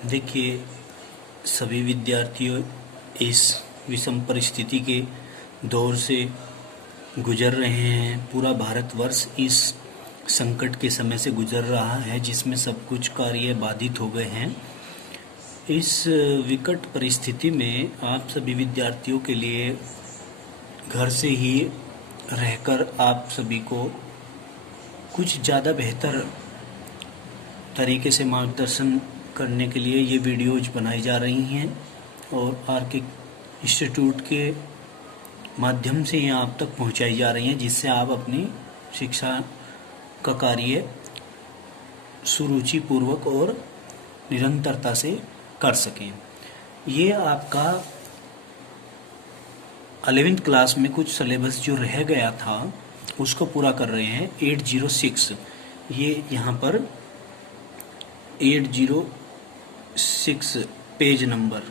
देखिए, सभी विद्यार्थियों इस विषम परिस्थिति के दौर से गुजर रहे हैं। पूरा भारतवर्ष इस संकट के समय से गुजर रहा है जिसमें सब कुछ कार्य बाधित हो गए हैं। इस विकट परिस्थिति में आप सभी विद्यार्थियों के लिए घर से ही रहकर आप सभी को कुछ ज़्यादा बेहतर तरीके से मार्गदर्शन करने के लिए ये वीडियोज बनाई जा रही हैं और आरके इंस्टीट्यूट के माध्यम से ये आप तक पहुंचाई जा रही हैं, जिससे आप अपनी शिक्षा का कार्य सुरुचिपूर्वक और निरंतरता से कर सकें। ये आपका 11वीं क्लास में कुछ सिलेबस जो रह गया था उसको पूरा कर रहे हैं। 806 ये यहाँ पर 806 पेज नंबर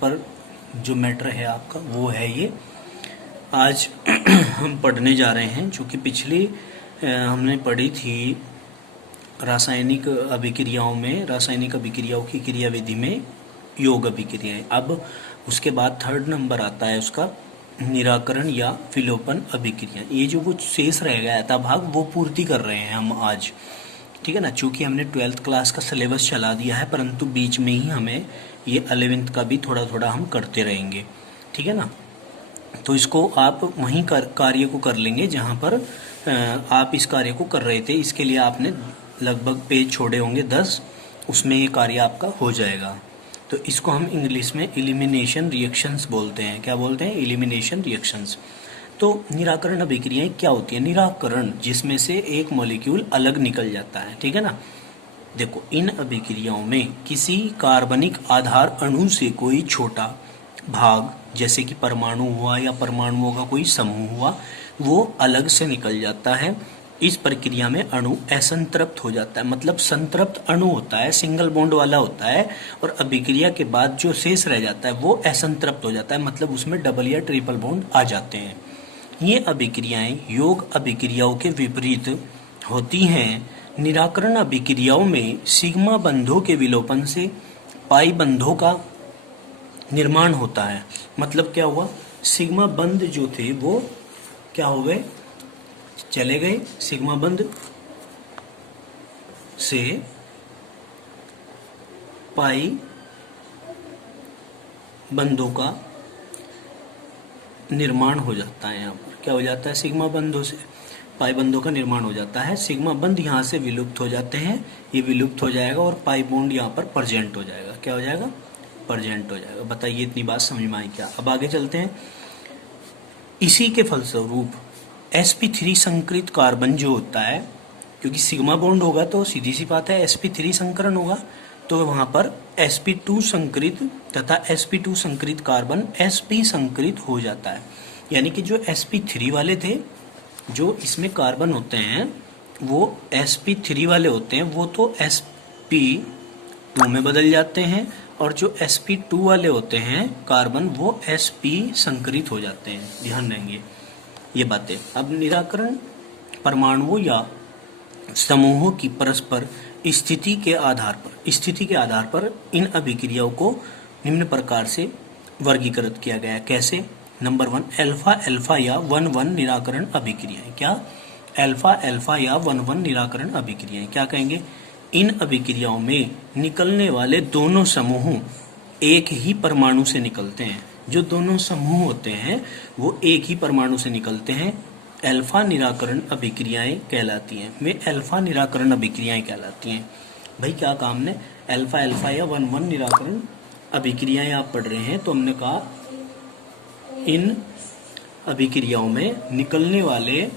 पर जो मैटर है आपका वो है ये। आज हम पढ़ने जा रहे हैं, जो कि पिछली हमने पढ़ी थी रासायनिक अभिक्रियाओं में, रासायनिक अभिक्रियाओं की क्रियाविधि में योग अभिक्रियाएं। अब उसके बाद 3rd नंबर आता है उसका निराकरण या विलोपन अभिक्रिया। ये जो कुछ शेष रह गया था भाग वो पूर्ति कर रहे हैं हम आज, ठीक है ना। चूँकि हमने 12th क्लास का सिलेबस चला दिया है, परंतु बीच में ही हमें ये 11वीं का भी थोड़ा थोड़ा हम करते रहेंगे, ठीक है ना। तो इसको आप वहीं कार्य को कर लेंगे जहाँ पर आप इस कार्य को कर रहे थे। इसके लिए आपने लगभग पेज छोड़े होंगे 10, उसमें ये कार्य आपका हो जाएगा। तो इसको हम इंग्लिश में एलिमिनेशन रिएक्शंस बोलते हैं। क्या बोलते हैं? Elimination reactions. तो निराकरण अभिक्रियाएं क्या होती है? निराकरण, जिसमें से एक मॉलिक्यूल अलग निकल जाता है, ठीक है ना। देखो, इन अभिक्रियाओं में किसी कार्बनिक आधार अणु से कोई छोटा भाग, जैसे कि परमाणु हुआ या परमाणुओं का कोई समूह हुआ, वो अलग से निकल जाता है। इस प्रक्रिया में अणु असंतृप्त हो जाता है, मतलब संतृप्त अणु होता है, सिंगल बॉन्ड वाला होता है, और अभिक्रिया के बाद जो शेष रह जाता है वो असंतृप्त हो जाता है, मतलब उसमें डबल या ट्रिपल बॉन्ड आ जाते हैं। ये अभिक्रियाएं योग अभिक्रियाओं के विपरीत होती हैं। निराकरण अभिक्रियाओं में सिग्मा बंधों के विलोपन से पाई बंधों का निर्माण होता है। मतलब क्या हुआ? सिग्मा बंध जो थे वो क्या हो गए? चले गए। सिग्मा बंध से पाई बंधों का निर्माण हो जाता है। यहाँ पर क्या हो जाता है? सिग्मा बंधों से पाई बंधों का निर्माण हो जाता है। सिग्मा बंध यहाँ से विलुप्त हो जाते हैं, ये विलुप्त हो जाएगा और पाई बॉन्ड यहाँ पर प्रेजेंट हो जाएगा। क्या हो जाएगा? प्रेजेंट हो जाएगा। बताइए, इतनी बात समझ में आई क्या? अब आगे चलते हैं। इसी के फलस्वरूप sp3 संकरित कार्बन जो होता है, क्योंकि सिग्मा बॉन्ड होगा तो सीधी सी बात है sp3 संकरण होगा, तो वहाँ पर sp2 संकरित तथा sp2 संकरित कार्बन sp संकरित हो जाता है। यानी कि जो sp3 वाले थे, जो इसमें कार्बन होते हैं वो sp3 वाले होते हैं, वो तो sp2 में बदल जाते हैं, और जो sp2 वाले होते हैं कार्बन, वो sp संकरित हो जाते हैं। ध्यान देंगे ये बातें। अब निराकरण परमाणुओं या समूहों की परस्पर स्थिति के आधार पर इन अभिक्रियाओं को निम्न प्रकार से वर्गीकृत किया गया है। कैसे? नंबर 1, अल्फा अल्फा या 1-1 निराकरण अभिक्रियाएं। क्या? अल्फा अल्फा या 1-1 निराकरण अभिक्रियाएं। क्या कहेंगे? इन अभिक्रियाओं में निकलने वाले दोनों समूह एक ही परमाणु से निकलते हैं। जो दोनों समूह होते हैं वो एक ही परमाणु से निकलते हैं। अल्फा निराकरण अभिक्रियाएं कहलाती हैं। वे अल्फा निराकरण अभिक्रियाएं कहलाती हैं। भाई क्या काम ने? अल्फा अल्फा या 1-1 निराकरण अभिक्रियाएं आप पढ़ रहे हैं, तो हमने कहा इन अभिक्रियाओं में निकलने वाले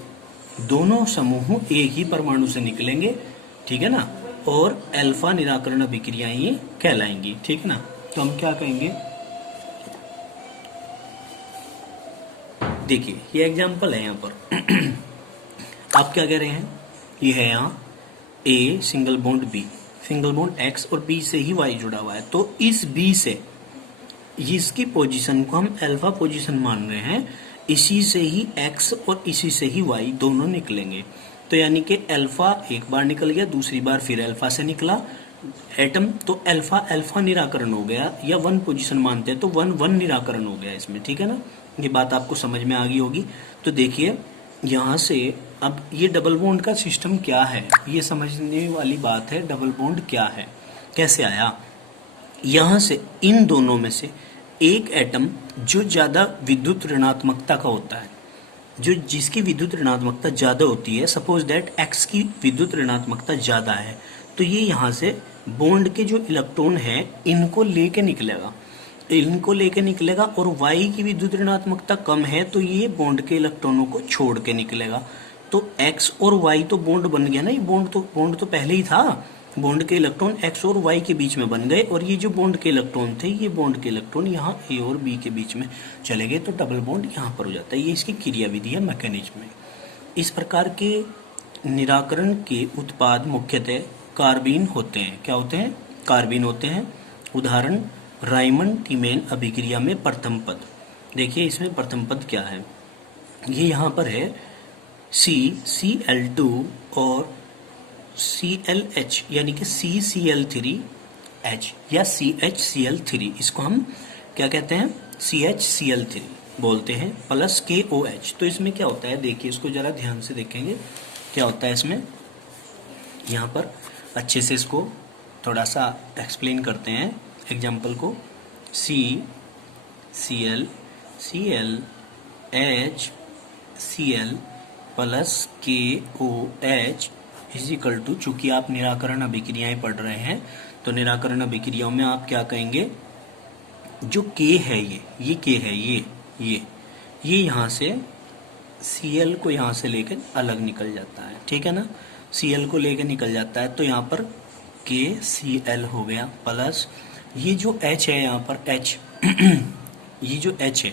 दोनों समूह एक ही परमाणु से निकलेंगे, ठीक है ना, और अल्फा निराकरण अभिक्रियाएं ये कहलाएंगी, ठीक है ना। तो हम क्या कहेंगे? देखिए, ये एग्जाम्पल है यहाँ पर। आप क्या कह रहे हैं? ये है यहाँ A single bond B, single bond X और B से ही Y जुड़ा हुआ है। तो इस B से इसकी पोजीशन को हम अल्फा पोजीशन मान रहे हैं, इसी से ही X और इसी से ही Y दोनों निकलेंगे। तो यानी कि अल्फा एक बार निकल गया, दूसरी बार फिर अल्फा से निकला एटम, तो अल्फा अल्फा निराकरण हो गया, या 1 पोजीशन मानते हैं तो 1 1 निराकरण हो गया इसमें, ठीक है ना। ये बात आपको समझ में आ गई होगी। तो देखिए यहाँ से अब ये डबल बॉन्ड का सिस्टम क्या है, ये समझने वाली बात है। डबल बॉन्ड क्या है, कैसे आया। यहाँ से इन दोनों में से एक एटम जो ज़्यादा विद्युत ऋणात्मकता का होता है, जो जिसकी विद्युत ऋणात्मकता ज़्यादा होती है, सपोज दैट एक्स की विद्युत ऋणात्मकता ज़्यादा है, तो ये यहाँ से बॉन्ड के जो इलेक्ट्रॉन है इनको लेके निकलेगा, और वाई की विद्युत ऋणात्मकता कम है तो ये बॉन्ड के इलेक्ट्रॉनों को छोड़ के निकलेगा। तो एक्स और वाई तो बॉन्ड बन गया ना, ये बॉन्ड तो पहले ही था। बॉन्ड के इलेक्ट्रॉन एक्स और वाई के बीच में बन गए, और ये जो बॉन्ड के इलेक्ट्रॉन थे, ये बॉन्ड के इलेक्ट्रॉन यहाँ ए और बी के बीच में चले गए, तो डबल बॉन्ड यहाँ पर हो जाता है। ये इसकी क्रियाविधि है, मैकेनिज्म है। इस प्रकार के निराकरण के उत्पाद मुख्यतः कार्बीन होते हैं। क्या होते हैं, कार्बीन होते हैं। उदाहरण रायमंड टीमेन अभिक्रिया में प्रथम पद। देखिए इसमें प्रथम पद क्या है, ये यहाँ पर है CCl2 और ClH, यानी कि CCl3H या CHCl3, इसको हम क्या कहते हैं, CHCl3 बोलते हैं, प्लस KOH। तो इसमें क्या होता है, देखिए इसको जरा ध्यान से देखेंगे क्या होता है इसमें। यहाँ पर अच्छे से इसको थोड़ा सा एक्सप्लेन करते हैं एग्जाम्पल को। CCl HCl plus KOH is equal to, चूंकि आप निराकरण अभिक्रियाएं पढ़ रहे हैं तो निराकरण अभिक्रियाओं में आप क्या कहेंगे, जो K है ये K है, ये यहाँ से Cl को यहाँ से लेकर अलग निकल जाता है, ठीक है ना। Cl को लेकर निकल जाता है, तो यहाँ पर KCl हो गया, प्लस ये जो H है यहाँ पर H ये जो H है,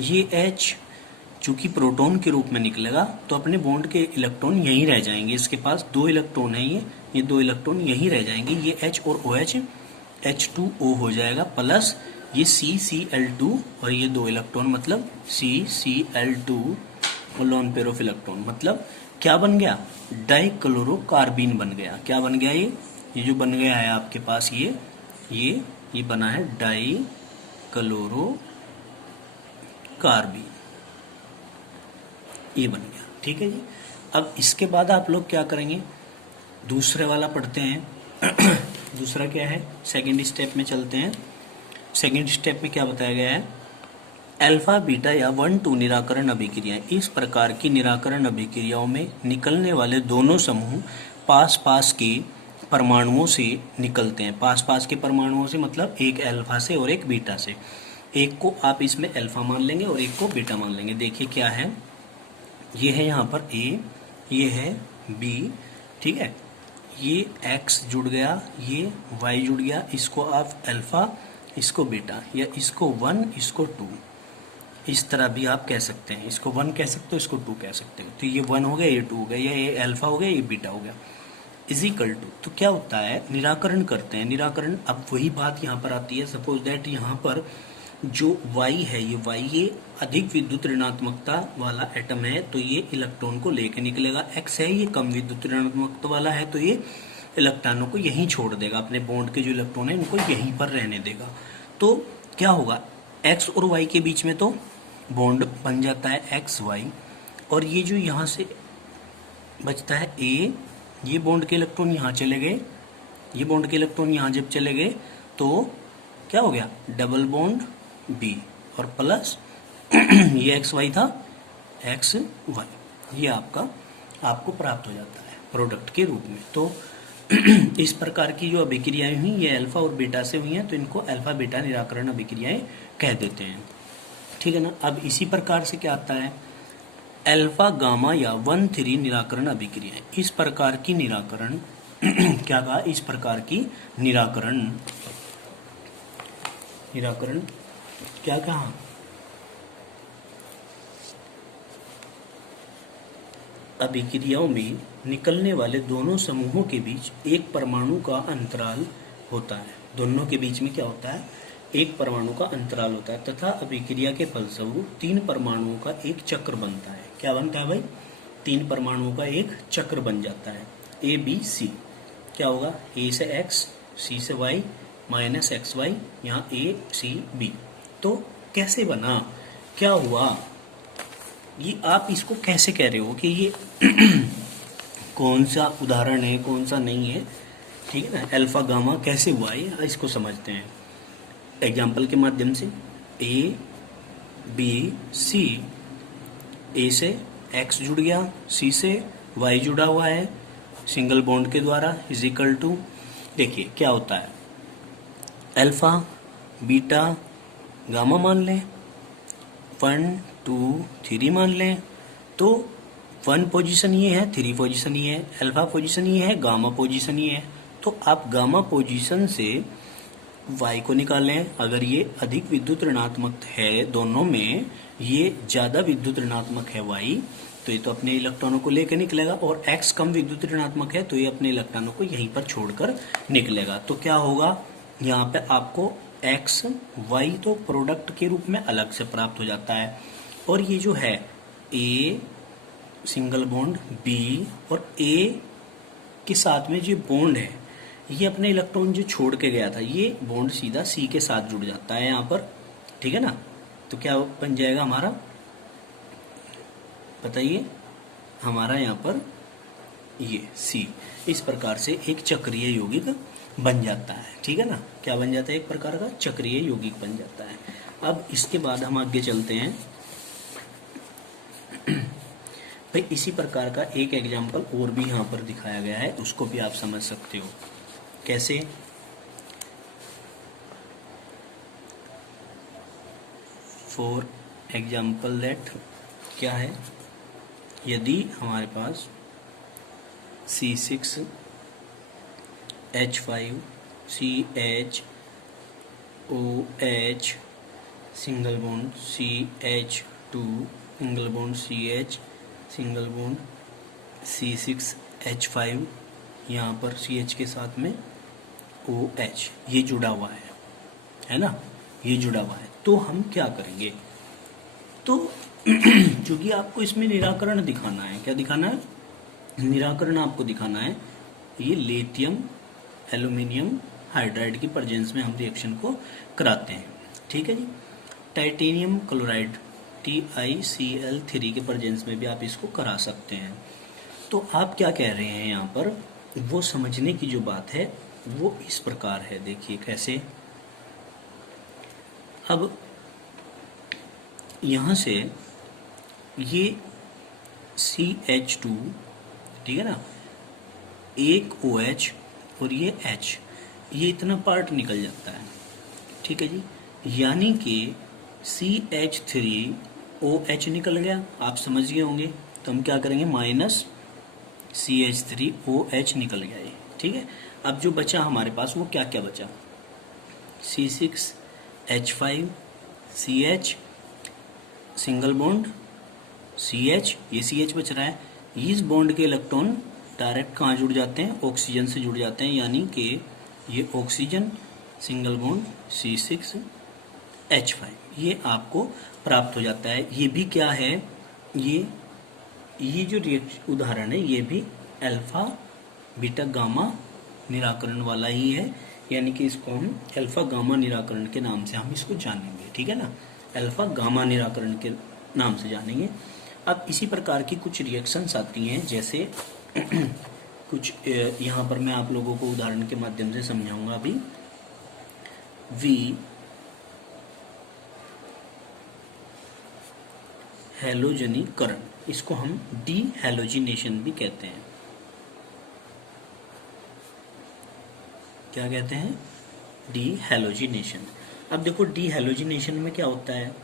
ये H चूंकि प्रोटॉन के रूप में निकलेगा तो अपने बॉन्ड के इलेक्ट्रॉन यहीं रह जाएंगे। इसके पास 2 इलेक्ट्रॉन है, ये 2 इलेक्ट्रॉन यहीं रह जाएंगे। ये H और OH H2O हो जाएगा, प्लस ये CCl2 और ये 2 इलेक्ट्रॉन मतलब CCl2 और लोन पेयर ऑफ इलेक्ट्रॉन, मतलब क्या बन गया, डाइक्लोरोकार्बीन बन गया। क्या बन गया, ये जो बन गया है आपके पास, ये बना है डाइक्लोरोकार्बीन, ये बन गया, ठीक है जी। अब इसके बाद आप लोग क्या करेंगे, दूसरे वाला पढ़ते हैं। दूसरा क्या है, सेकंड स्टेप में चलते हैं। सेकंड स्टेप में क्या बताया गया है, अल्फा बीटा या 1-2 निराकरण अभिक्रियाएं। इस प्रकार की निराकरण अभिक्रियाओं में निकलने वाले दोनों समूह पास पास के परमाणुओं से निकलते हैं। पास पास के परमाणुओं से मतलब एक अल्फा से और एक बीटा से। एक को आप इसमें अल्फा मान लेंगे और एक को बीटा मान लेंगे। देखिए क्या है, ये है यहाँ पर A, ये है B, ठीक है। ये X जुड़ गया, ये Y जुड़ गया, इसको आप अल्फा, इसको बीटा, या इसको 1 इसको 2, इस तरह भी आप कह सकते हैं। इसको 1 कह सकते हो, इसको 2 कह सकते हो। तो ये 1 हो गया, ये 2 हो गया, या ये अल्फा हो गया, ये बीटा हो गया, इज इक्वल टू। तो क्या होता है, निराकरण करते हैं। निराकरण, अब वही बात यहाँ पर आती है। सपोज दैट यहाँ पर जो Y है, ये अधिक विद्युत ऋणात्मकता वाला एटम है, तो ये इलेक्ट्रॉन को लेके निकलेगा। X है, ये कम विद्युत ऋणात्मकता वाला है, तो ये इलेक्ट्रॉनों को यहीं छोड़ देगा, अपने बॉन्ड के जो इलेक्ट्रॉन है इनको यहीं पर रहने देगा। तो क्या होगा, X और Y के बीच में तो बॉन्ड बन जाता है XY, और ये जो यहाँ से बचता है A, ये बॉन्ड के इलेक्ट्रॉन यहाँ चले गए, ये बॉन्ड के इलेक्ट्रॉन यहाँ जब चले गए तो क्या हो गया, डबल बॉन्ड B, और प्लस ये XY था, XY, ये आपको प्राप्त हो जाता है प्रोडक्ट के रूप में। तो इस प्रकार की जो अभिक्रियाएं हुई ये अल्फा और बीटा से हुई हैं, तो इनको अल्फा बीटा निराकरण अभिक्रियाएं कह देते हैं, ठीक है ना। अब इसी प्रकार से क्या आता है, अल्फा गामा या 1-3 निराकरण अभिक्रियाएं। इस प्रकार की निराकरण क्या कहा, इस प्रकार की निराकरण क्या कहा, अभिक्रियाओं में निकलने वाले दोनों समूहों के बीच एक परमाणु का अंतराल होता है। दोनों के बीच में क्या होता है, एक परमाणु का अंतराल होता है, तथा अभिक्रिया के फलस्वरूप 3 परमाणुओं का एक चक्र बनता है। क्या बनता है भाई, 3 परमाणुओं का एक चक्र बन जाता है, ए बी सी। क्या होगा, ए से एक्स, सी से वाई, माइनस एक्स वाई, यहाँ ए सी बी। तो कैसे बना, क्या हुआ, ये आप इसको कैसे कह रहे हो कि ये कौन सा उदाहरण है कौन सा नहीं है, ठीक है ना। अल्फा गामा कैसे हुआ ये, इसको समझते हैं एग्जाम्पल के माध्यम से। ए बी सी, ए से एक्स जुड़ गया, सी से वाई जुड़ा हुआ है सिंगल बॉन्ड के द्वारा, इज इक्वल टू, देखिए क्या होता है, अल्फा बीटा गामा मान लें, 1 2 3 मान लें। तो 1 पोजीशन ये है, 3 पोजीशन ये है, अल्फा पोजीशन ये है, गामा पोजीशन ये है। तो आप गामा पोजीशन से y को निकालें, अगर ये अधिक विद्युत ऋणात्मक है दोनों में, ये ज़्यादा विद्युत ऋणात्मक है y, तो ये तो अपने इलेक्ट्रॉनों को लेकर निकलेगा, और x कम विद्युत ऋणात्मक है तो ये अपने इलेक्ट्रॉनों को यहीं पर छोड़कर निकलेगा। तो क्या होगा, यहाँ पे आपको x y तो प्रोडक्ट के रूप में अलग से प्राप्त हो जाता है, और ये जो है a सिंगल बॉन्ड b और a के साथ में जो बॉन्ड है, ये अपने इलेक्ट्रॉन जो छोड़ के गया था, ये बॉन्ड सीधा C के साथ जुड़ जाता है यहाँ पर, ठीक है ना। तो क्या बन जाएगा हमारा, बताइए, हमारा यहाँ पर ये C इस प्रकार से एक चक्रीय यौगिक बन जाता है, ठीक है ना। क्या बन जाता है, एक प्रकार का चक्रीय यौगिक बन जाता है। अब इसके बाद हम आगे चलते हैं भाई, इसी प्रकार का एक एग्जाम्पल और भी यहाँ पर दिखाया गया है, उसको भी आप समझ सकते हो कैसे। फॉर एग्जाम्पल दैट, क्या है, यदि हमारे पास C6H5 CHOH single bond CH2 single bond CH single bond C6H5, यहाँ पर CH के साथ में OH, ये जुड़ा हुआ है ना, ये जुड़ा हुआ है। तो हम क्या करेंगे, तो चूंकि आपको इसमें निराकरण दिखाना है, क्या दिखाना है, निराकरण आपको दिखाना है। ये लिथियम एल्यूमिनियम हाइड्राइड की प्रेजेंस में हम रिएक्शन को कराते हैं, ठीक है जी। टाइटेनियम क्लोराइड TiCl3 के प्रेजेंस में भी आप इसको करा सकते हैं। तो आप क्या कह रहे हैं यहाँ पर, वो समझने की जो बात है वो इस प्रकार है, देखिए कैसे। अब यहाँ से ये CH2, ठीक है ना, एक OH और ये H, ये इतना पार्ट निकल जाता है, ठीक है जी। यानी कि CH3OH निकल गया, आप समझ गए होंगे। तो हम क्या करेंगे, माइनस CH3OH निकल गया ये, ठीक है। अब जो बचा हमारे पास वो क्या क्या बचा, C6H5 CH single bond CH, ये CH बच रहा है। इस बॉन्ड के इलेक्ट्रॉन डायरेक्ट कहाँ जुड़ जाते हैं, ऑक्सीजन से जुड़ जाते हैं, यानी कि ये ऑक्सीजन सिंगल बॉन्ड C6H5, ये आपको प्राप्त हो जाता है। ये भी क्या है, ये जो उदाहरण है ये भी अल्फा बीटा गामा निराकरण वाला ही है, यानी कि इसको हम अल्फा गामा निराकरण के नाम से हम इसको जानेंगे, ठीक है ना, अल्फा गामा निराकरण के नाम से जानेंगे। अब इसी प्रकार की कुछ रिएक्शंस आती हैं, जैसे कुछ यहाँ पर मैं आप लोगों को उदाहरण के माध्यम से समझाऊंगा अभी। हैलोजनीकरण, इसको हम डी हैलोजिनेशन भी कहते हैं। क्या कहते हैं, डी हैलोजिनेशन। अब देखो डी हैलोजिनेशन में क्या होता है,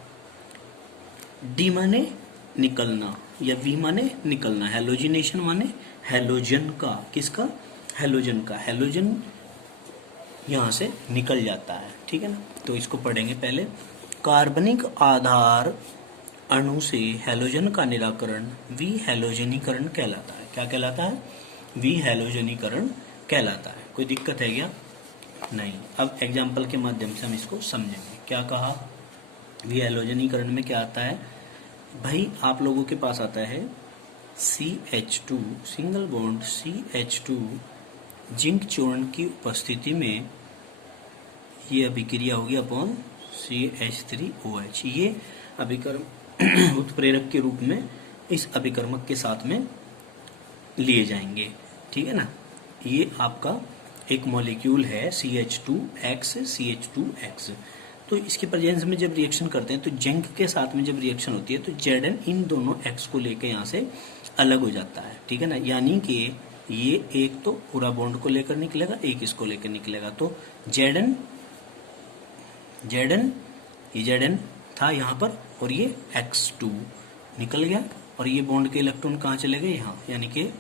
डी माने निकलना या वी माने निकलना, हैलोजिनेशन माने हैलोजन का, किसका, हैलोजन का, हैलोजन यहाँ से निकल जाता है, ठीक है ना। तो इसको पढ़ेंगे पहले। कार्बनिक आधार अणु से हैलोजन का निराकरण विहैलोजनीकरण कहलाता है। क्या कहलाता है, विहैलोजनीकरण कहलाता है। कोई दिक्कत है क्या, नहीं। अब एग्जाम्पल के माध्यम से हम इसको समझेंगे। क्या कहा, विहैलोजनीकरण में क्या आता है भाई, आप लोगों के पास आता है CH2 single bond CH2 zinc चूर्ण की उपस्थिति में ये अभिक्रिया होगी अपॉन CH3OH। ये अभिकर्म उत्प्रेरक के रूप में इस अभिकर्मक के साथ में लिए जाएंगे, ठीक है ना। ये आपका एक मॉलिक्यूल है CH2X CH2X। तो इसके प्रेजेंस में जब रिएक्शन करते हैं तो जिंक के साथ में जब रिएक्शन होती है तो Zn इन दोनों X को लेकर यहाँ से अलग हो जाता है, ठीक है ना। यानी कि ये एक तो पूरा बॉन्ड को लेकर निकलेगा, एक इसको लेकर निकलेगा। तो Zn ये Zn था यहाँ पर और ये X2 निकल गया और ये बॉन्ड के इलेक्ट्रॉन कहाँ चले गए, यहाँ, यानी कि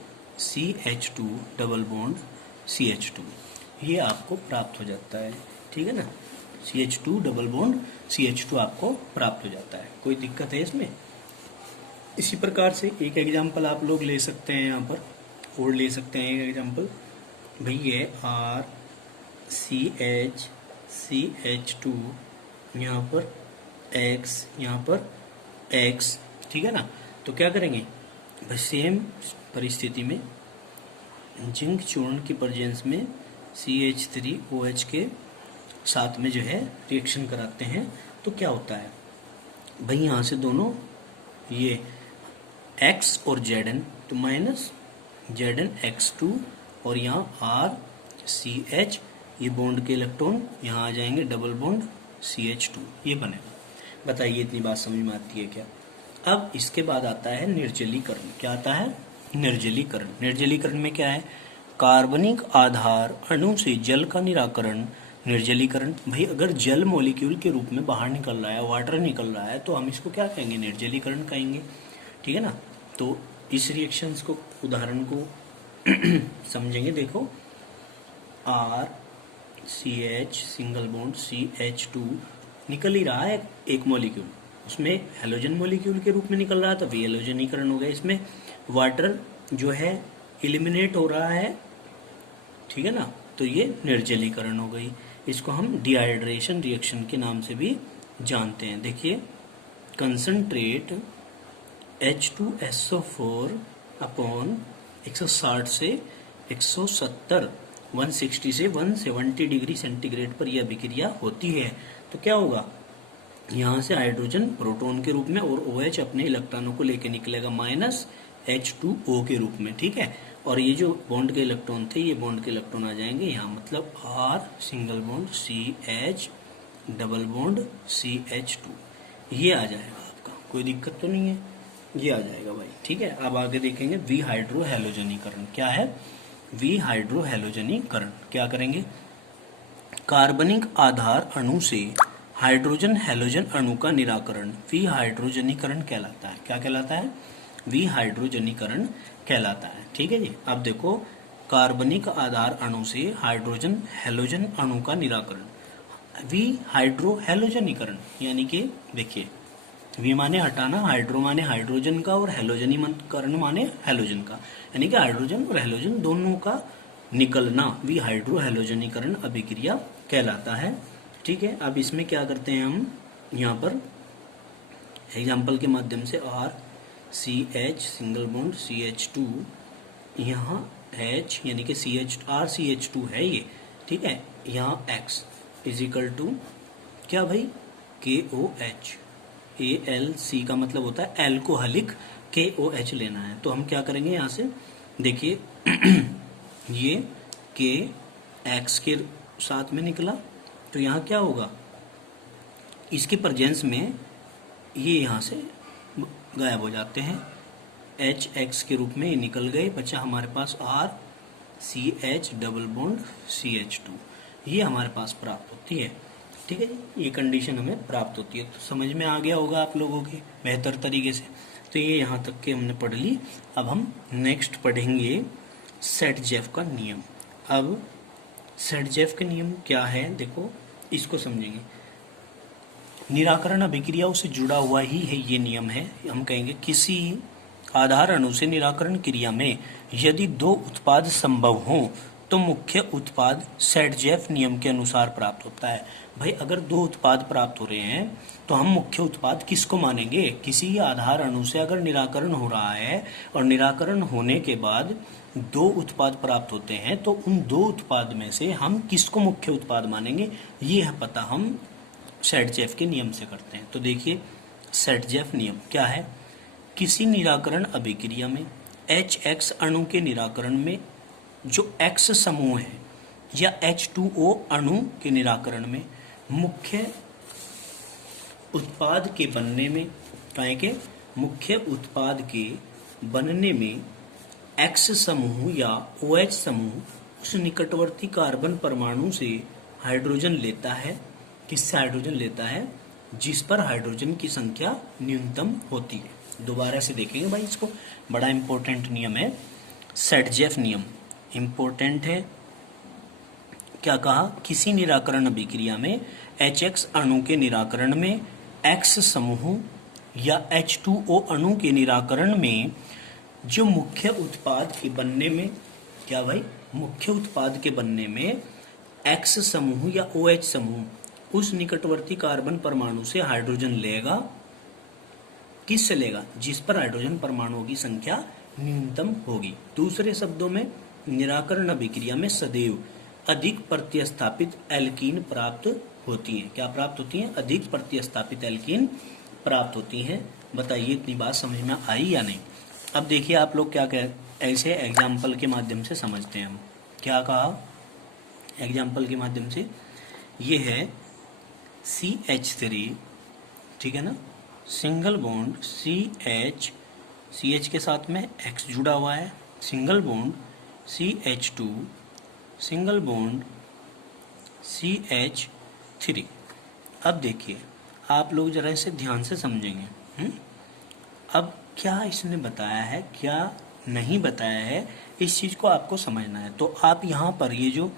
CH2 डबल बॉन्ड CH2 ये आपको प्राप्त हो जाता है, ठीक है ना। CH2 डबल बॉन्ड CH2 आपको प्राप्त हो जाता है। कोई दिक्कत है इसमें? इसी प्रकार से एक एग्जांपल आप लोग ले सकते हैं, यहाँ पर और ले सकते हैं एक एग्जांपल। भाई ये CH2 यहाँ पर X, यहाँ पर X, ठीक है ना। तो क्या करेंगे भाई, सेम परिस्थिति में जिंक चूर्ण की प्रेजेंस में CH3OH के साथ में जो है रिएक्शन कराते हैं तो क्या होता है भाई, यहाँ से दोनों ये X और Zn तो माइनस Zn X2 और यहाँ RCH, ये बॉन्ड के इलेक्ट्रॉन यहाँ आ जाएंगे डबल बॉन्ड CH2, ये बनेगा। बताइए इतनी बात समझ में आती है क्या? अब इसके बाद आता है निर्जलीकरण। क्या आता है? निर्जलीकरण। निर्जलीकरण में क्या है? कार्बनिक आधार अणु से जल का निराकरण। निर्जलीकरण भाई, अगर जल मॉलिक्यूल के रूप में बाहर निकल रहा है, वाटर निकल रहा है, तो हम इसको क्या कहेंगे? निर्जलीकरण कहेंगे, ठीक है ना। तो इस रिएक्शंस को, उदाहरण को समझेंगे। देखो RCH सिंगल बॉन्ड CH2 निकल ही रहा है एक मॉलिक्यूल, उसमें हेलोजन मॉलिक्यूल के रूप में निकल रहा था, तो हेलोजनीकरण हो गया। इसमें वाटर जो है एलिमिनेट हो रहा है, ठीक है ना, तो ये निर्जलीकरण हो गई। इसको हम डिहाइड्रेशन रिएक्शन के नाम से भी जानते हैं। देखिए, कंसंट्रेट H2SO4 अपॉन 160 से 170, 160 से 170 डिग्री सेंटीग्रेड पर यह अभिक्रिया होती है। तो क्या होगा, यहाँ से हाइड्रोजन प्रोटॉन के रूप में और OH अपने इलेक्ट्रॉनों को लेके निकलेगा माइनस H2O के रूप में, ठीक है। और ये जो बॉन्ड के इलेक्ट्रॉन थे, ये बॉन्ड के इलेक्ट्रॉन आ जाएंगे यहाँ, मतलब R single bond CH double bond CH2, ये आ जाएगा आपका। कोई दिक्कत तो नहीं है, ये आ जाएगा भाई, ठीक है। अब आगे देखेंगे विहाइड्रोहैलोजनीकरण। क्या है विहाइड्रोहैलोजनीकरण? क्या करेंगे, कार्बनिक आधार अणु से हाइड्रोजन हैलोजन अणु का निराकरण विहाइड्रोजनीकरण कहलाता है। क्या कहलाता है? विहाइड्रोजनीकरण कहलाता है, ठीक है जी। अब देखो, कार्बनिक आधार अणु से हाइड्रोजन हैलोजन अणु का निराकरण विहाइड्रोहैलोजनीकरण, यानी कि देखिए, वी माने हटाना, हाइड्रो माने हाइड्रोजन का और हैलोजनीकरण माने हैलोजन का, यानी कि हाइड्रोजन और हैलोजन दोनों का निकलना विहाइड्रोहैलोजनीकरण अभिक्रिया कहलाता है, ठीक है। अब इसमें क्या करते हैं हम, यहाँ पर एग्जाम्पल के माध्यम से RCH सिंगल बॉन्ड CH2, यहाँ H यानी कि RCH2 है ये, ठीक है। यहाँ X इजिकल टू क्या भाई, KOH, ALC का मतलब होता है एल्कोहलिक, KOH लेना है। तो हम क्या करेंगे, यहाँ से देखिए ये KX के साथ में निकला, तो यहाँ क्या होगा, इसके प्रेजेंस में ये यहाँ से गायब हो जाते हैं, HX के रूप में ये निकल गए, बचा हमारे पास RCH डबल बॉन्ड CH2, ये हमारे पास प्राप्त होती है, ठीक है जी। ये कंडीशन हमें प्राप्त होती है। तो समझ में आ गया होगा आप लोगों के बेहतर तरीके से। तो ये यहाँ तक के हमने पढ़ ली। अब हम नेक्स्ट पढ़ेंगे सेट-जेफ का नियम। अब सेट-जेफ का नियम क्या है, देखो इसको समझेंगे। निराकरण अभिक्रियाओं से जुड़ा हुआ ही है ये नियम है। हम कहेंगे किसी आधार अणु से निराकरण क्रिया में यदि दो उत्पाद संभव हों तो मुख्य उत्पाद सेटजेफ नियम के अनुसार प्राप्त होता है। भाई अगर दो उत्पाद प्राप्त हो रहे हैं तो हम मुख्य उत्पाद किसको मानेंगे? किसी आधार अणु से अगर निराकरण हो रहा है और निराकरण होने के बाद दो उत्पाद प्राप्त होते हैं तो उन दो उत्पाद में से हम किसको मुख्य उत्पाद मानेंगे, ये है पता हम सेटजेफ के नियम से करते हैं। तो देखिए सेटजेफ नियम क्या है? किसी निराकरण अभिक्रिया में HX अणु के निराकरण में जो X समूह है या H2O अणु के निराकरण में मुख्य उत्पाद के बनने में के मुख्य उत्पाद के बनने में X समूह या OH समूह उस निकटवर्ती कार्बन परमाणु से हाइड्रोजन लेता है। किससे हाइड्रोजन लेता है? जिस पर हाइड्रोजन की संख्या न्यूनतम होती है। दोबारा से देखेंगे भाई इसको, बड़ा इंपॉर्टेंट नियम है सेटजेफ नियम, इंपॉर्टेंट है। क्या कहा? किसी निराकरण अभिक्रिया में HX अणु के निराकरण में X समूह या H2O अणु के निराकरण में जो मुख्य उत्पाद के बनने में, क्या भाई? मुख्य उत्पाद के बनने में X समूह या OH समूह उस निकटवर्ती कार्बन परमाणु से हाइड्रोजन लेगा। किससे लेगा? जिस पर हाइड्रोजन परमाणुओं की संख्या न्यूनतम होगी। दूसरे शब्दों में निराकरण अभिक्रिया में सदैव अधिक प्रतिस्थापित एल्कीन प्राप्त होती हैं। क्या प्राप्त होती हैं? अधिक प्रतिस्थापित एल्कीन प्राप्त होती हैं। बताइए इतनी बात समझ में आई या नहीं? अब देखिए आप लोग क्या कह, ऐसे एग्जाम्पल के माध्यम से समझते हैं हम। क्या कहा? एग्जाम्पल के माध्यम से ये है CH3, ठीक है ना, सिंगल बॉन्ड CH के साथ में X जुड़ा हुआ है, single bond CH2, single bond CH3। अब देखिए आप लोग जरा इसे ध्यान से समझेंगे। अब क्या इसने बताया है, क्या नहीं बताया है, इस चीज़ को आपको समझना है। तो आप यहाँ पर ये जो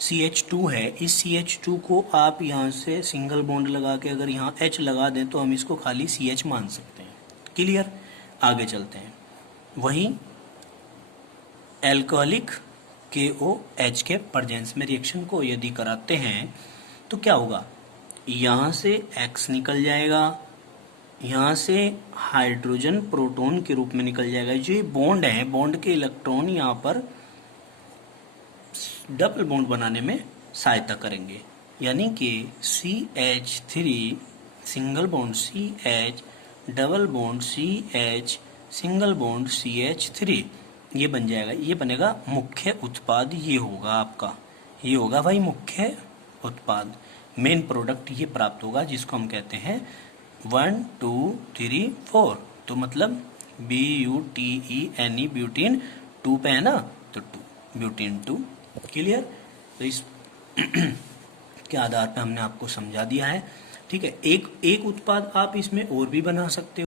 CH2 है, इस CH2 को आप यहाँ से सिंगल बॉन्ड लगा के अगर यहाँ H लगा दें तो हम इसको खाली CH मान सकते हैं। क्लियर? आगे चलते हैं। वहीं एल्कोहलिक KOH के प्रेजेंस में रिएक्शन को यदि कराते हैं तो क्या होगा? यहाँ से X निकल जाएगा, यहाँ से हाइड्रोजन प्रोटॉन के रूप में निकल जाएगा। जो ये बॉन्ड है, बॉन्ड के इलेक्ट्रॉन यहाँ पर डबल बॉन्ड बनाने में सहायता करेंगे, यानी कि CH3 single bond CH, double bond CH, single bond CH3, ये बन जाएगा। ये बनेगा मुख्य उत्पाद। ये होगा आपका, ये होगा भाई मुख्य उत्पाद, मेन प्रोडक्ट ये प्राप्त होगा, जिसको हम कहते हैं 1 2 3 4। तो मतलब BUTENE, ब्यूटीन 2 पे है ना, तो 2 ब्यूटीन 2। क्लियर? तो इस के आधार पे हमने आपको समझा दिया है। ठीक है, एक उत्पाद आप इसमें और भी बना सकते हो।